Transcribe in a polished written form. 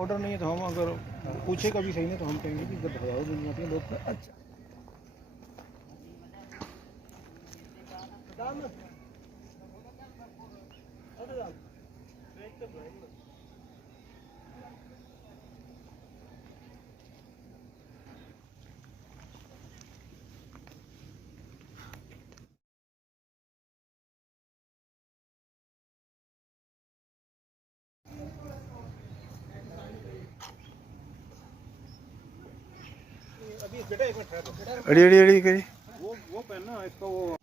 Order नहीं है तो हम अगर पूछे कभी सही नहीं तो हम कहेंगे कि इधर भगाओ नहीं आती है लोग। अच्छा अभी बेटा एक मिनट ठहरो। अड़ी अड़ी अड़ी करी वो पहनना इसका वो